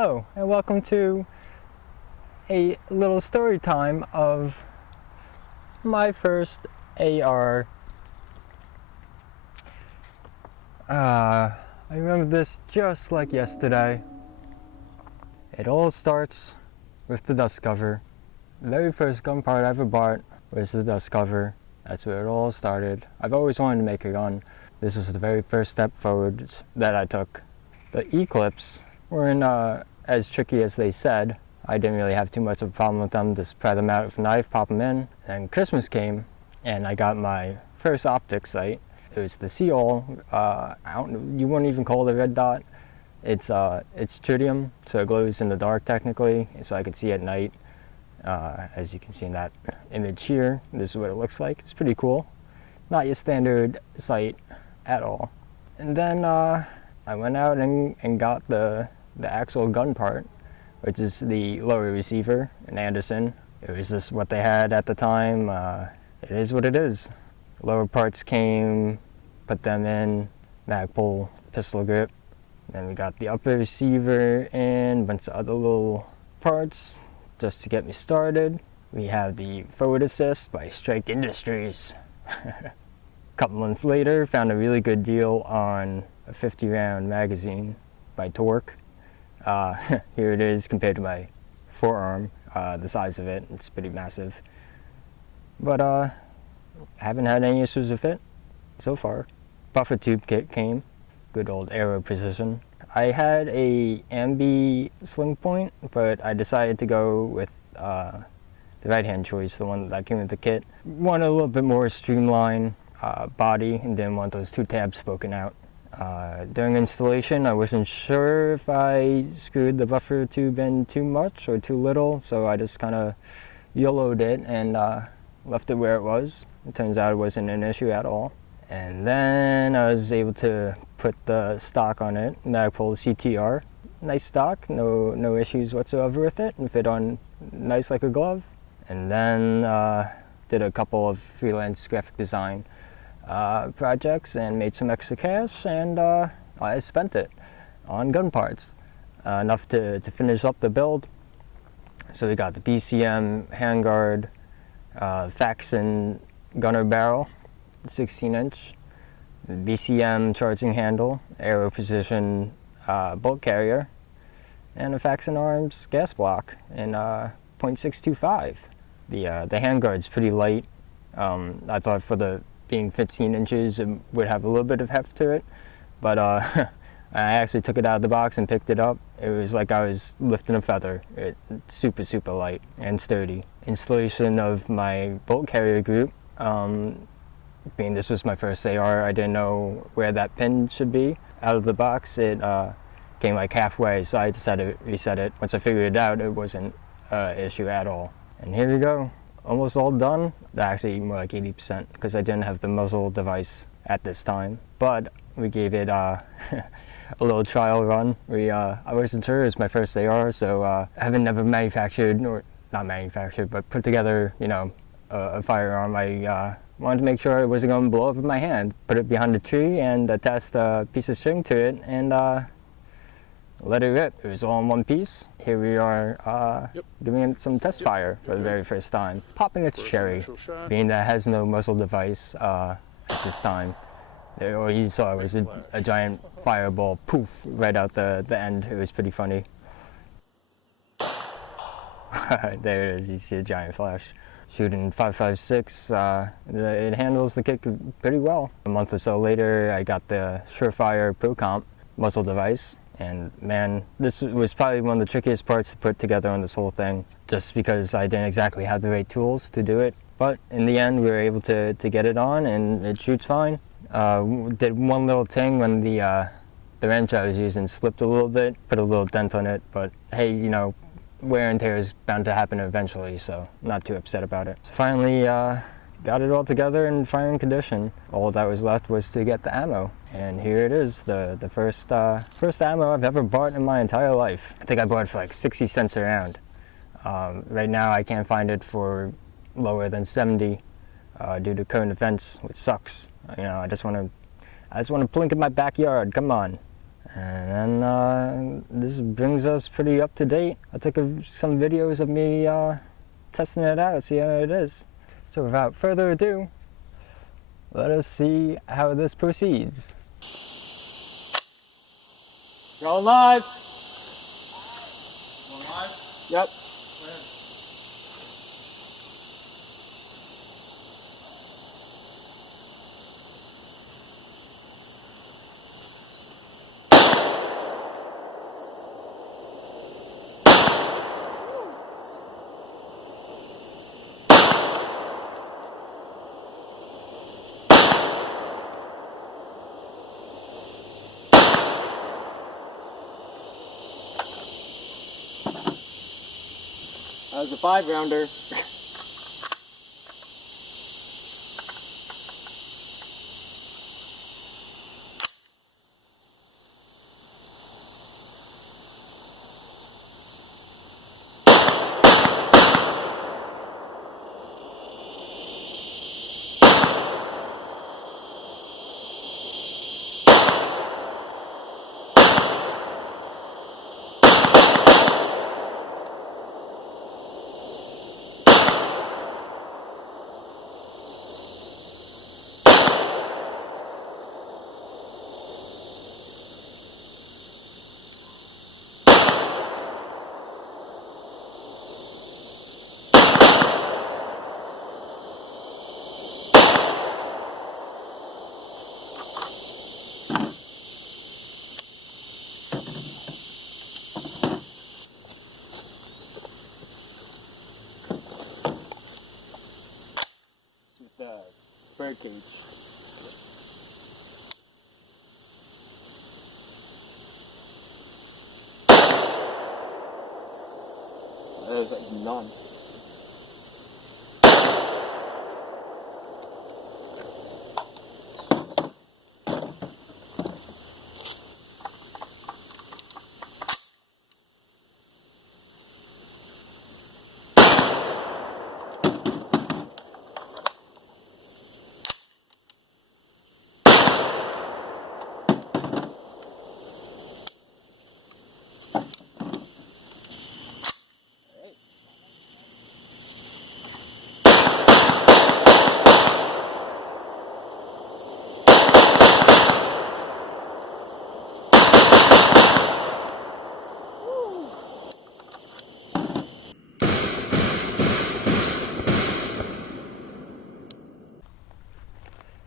Hello and welcome to a little story time of my first AR. I remember this just like yesterday. It all starts with the dust cover. The very first gun part I ever bought was the dust cover. That's where it all started. I've always wanted to make a gun. This was the very first step forward that I took. The E-clips weren't as tricky as they said. I didn't really have too much of a problem with them. Just pry them out with a knife, pop them in. And Christmas came and I got my first optic sight. It was the Seal. You wouldn't even call it a red dot. It's tritium, so it glows in the dark technically, so I could see at night. As you can see in that image here, this is what it looks like. It's pretty cool. Not your standard sight at all. And then I went out and got the actual gun part, which is the lower receiver, an Anderson. It was just what they had at the time. It is what it is. Lower parts came, put them in, mag pull, pistol grip. Then we got the upper receiver and a bunch of other little parts just to get me started. We have the forward assist by Strike Industries. A couple months later, found a really good deal on a 50-round magazine by Torque. Here it is compared to my forearm, the size of it. It's pretty massive. But haven't had any issues with it so far. Buffer tube kit came. Good old Aero Precision. I had a ambi sling point, but I decided to go with the right-hand choice, the one that came with the kit. Wanted a little bit more streamlined body and didn't want those two tabs poking out. During installation, I wasn't sure if I screwed the buffer tube in too much or too little, so I just kind of YOLO'd it and left it where it was. It turns out it wasn't an issue at all. And then I was able to put the stock on it, Magpul CTR. Nice stock, no issues whatsoever with it, and fit on nice like a glove. And then did a couple of freelance graphic design projects and made some extra cash, and I spent it on gun parts, enough to finish up the build. So we got the BCM handguard, Faxon gunner barrel, 16-inch, BCM charging handle, Aero Precision bolt carrier, and a Faxon Arms gas block in .625. The handguard's pretty light. I thought for being 15 inches it would have a little bit of heft to it, but I actually took it out of the box and picked it up. It was like I was lifting a feather. It's super light and sturdy. Installation of my bolt carrier group. Being this was my first AR, I didn't know where that pin should be. Out of the box, it came like halfway, so I decided to reset it. Once I figured it out, it wasn't an issue at all. And here we go, almost all done. Actually, more like 80%, because I didn't have the muzzle device at this time. But we gave it a little trial run. I wasn't sure, it was my first AR, so I haven't never manufactured, or not manufactured, but put together, a firearm. I wanted to make sure it wasn't going to blow up in my hand. Put it behind a tree and attached a piece of string to it and let it rip. It was all in one piece. Here we are giving it some test fire for the very first time. Popping its cherry, being that it has no muzzle device at this time. All you saw was a giant fireball poof right out the end. It was pretty funny. There it is, you see a giant flash. Shooting 5.56, it handles the kick pretty well. A month or so later, I got the SF ProComp muzzle device, and man, this was probably one of the trickiest parts to put together on this whole thing, just because I didn't exactly have the right tools to do it. But in the end, we were able to get it on, and it shoots fine. Did one little thing when the wrench I was using slipped a little bit, put a little dent on it, but hey, wear and tear is bound to happen eventually, so not too upset about it. So finally got it all together in firing condition. All that was left was to get the ammo, and here it is, the first ammo I've ever bought in my entire life. I think I bought it for like 60 cents a round. Right now I can't find it for lower than 70 due to current events, which sucks. I just want to plink in my backyard. Come on. And then this brings us pretty up to date. I took some videos of me testing it out, see how it is. So without further ado, let us see how this proceeds. Go live! Going live? Yep. Go ahead. That was a 5-rounder. The birdcage. There's like none.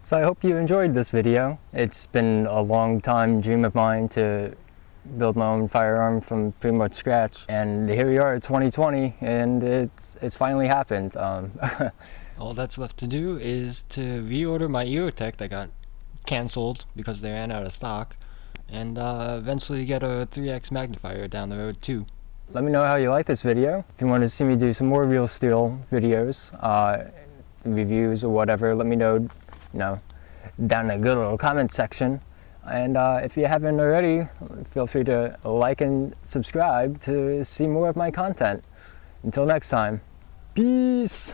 So I hope you enjoyed this video. It's been a long time dream of mine to build my own firearm from pretty much scratch, and here we are at 2020 and it's finally happened. All that's left to do is to reorder my EOTech that got cancelled because they ran out of stock, and eventually get a 3x magnifier down the road too. Let me know how you like this video. If you want to see me do some more real steel videos, reviews or whatever, let me know, down in the good little comment section. And if you haven't already, feel free to like and subscribe to see more of my content. Until next time, peace!